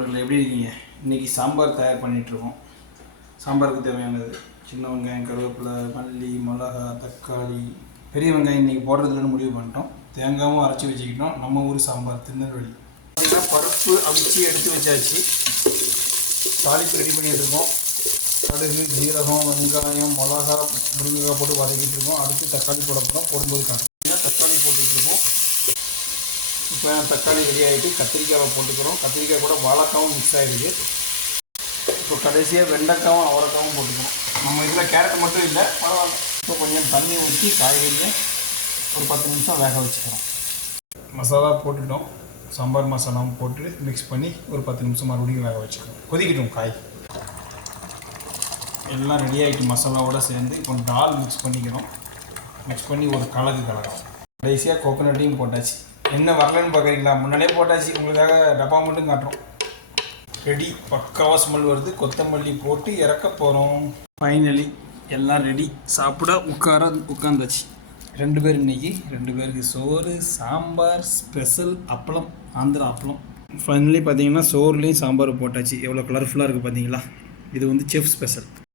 நண்பர்கள் எப்படி இருக்கீங்க? இன்றைக்கி சாம்பார் தயார் பண்ணிகிட்ருக்கோம். சாம்பாருக்கு தேவையானது சின்ன வெங்காயம், கருவேப்பிலை, மல்லி, மிளகா, தக்காளி. பெரிய வெங்காயம் இன்றைக்கி போடுறதுலன்னு முடிவு பண்ணிட்டோம். தேங்காயும் அரைச்சி வச்சுக்கிட்டோம். நம்ம ஊர் சாம்பார் திருநெல்வேலி. பார்த்திங்கன்னா பருப்பு அவிச்சு எடுத்து வச்சாச்சு. தாளிப்பு ரெடி பண்ணிகிட்ருக்கோம். கடுகு, ஜீரகம், வெங்காயம், மிளகா, முருங்கைக்காய் போட்டு வதக்கிட்டு இருக்கோம். அடுத்து தக்காளி போடும்போது காட்டுறோம். தக்காளி போட்டுட்ருக்கோம். இப்போ தக்காளி ரெடி ஆகிட்டு கத்திரிக்காயை போட்டுக்கிறோம். கத்திரிக்காய் கூட வாழைக்காவும் மிக்ஸ் ஆகிருக்கு. இப்போ கடைசியாக வெண்டைக்காவும் அவரைக்காவும் போட்டுக்கிறோம். நம்ம இதில் கேரட் மட்டும் இல்லை, பரவாயில்ல. இப்போ கொஞ்சம் தண்ணி ஊற்றி காய்கறியை ஒரு 10 நிமிஷம் வேக வச்சுக்கிறோம். மசாலா போட்டுட்டோம். சாம்பார் மசாலாவும் போட்டு மிக்ஸ் பண்ணி ஒரு 10 நிமிஷம் மறுபடியும் வேக வச்சுக்கிறோம். கொதிக்கிட்டோம். காய் எல்லாம் ரெடி ஆகிட்டு மசாலாவோடு சேர்ந்து இப்போ டால் மிக்ஸ் பண்ணிக்கிறோம். மிக்ஸ் பண்ணி ஒரு கலக்கலாம். கடைசியாக கோகோனட்டையும் போட்டாச்சு. என்ன வரலன்னு பார்க்குறீங்களா? முன்னாடியே போட்டாச்சு. உங்களுக்காக டப்பா மட்டும் காட்டுறோம். ரெடி. பக்காவாக ஸ்மெல் வருது. கொத்தமல்லி போட்டு இறக்க போகிறோம். ஃபைனலி எல்லாம் ரெடி. சாப்பிட உட்காந்தாச்சு. 2 பேர் இன்றைக்கி. 2 பேருக்கு சோறு, சாம்பார், ஸ்பெஷல் அப்பளம், ஆந்திரா அப்பளம். ஃபைனலி பார்த்தீங்கன்னா சோறுலேயும் சாம்பார் போட்டாச்சு. எவ்வளோ கலர்ஃபுல்லாக இருக்குது பார்த்தீங்களா? இது செஃப் ஸ்பெஷல்.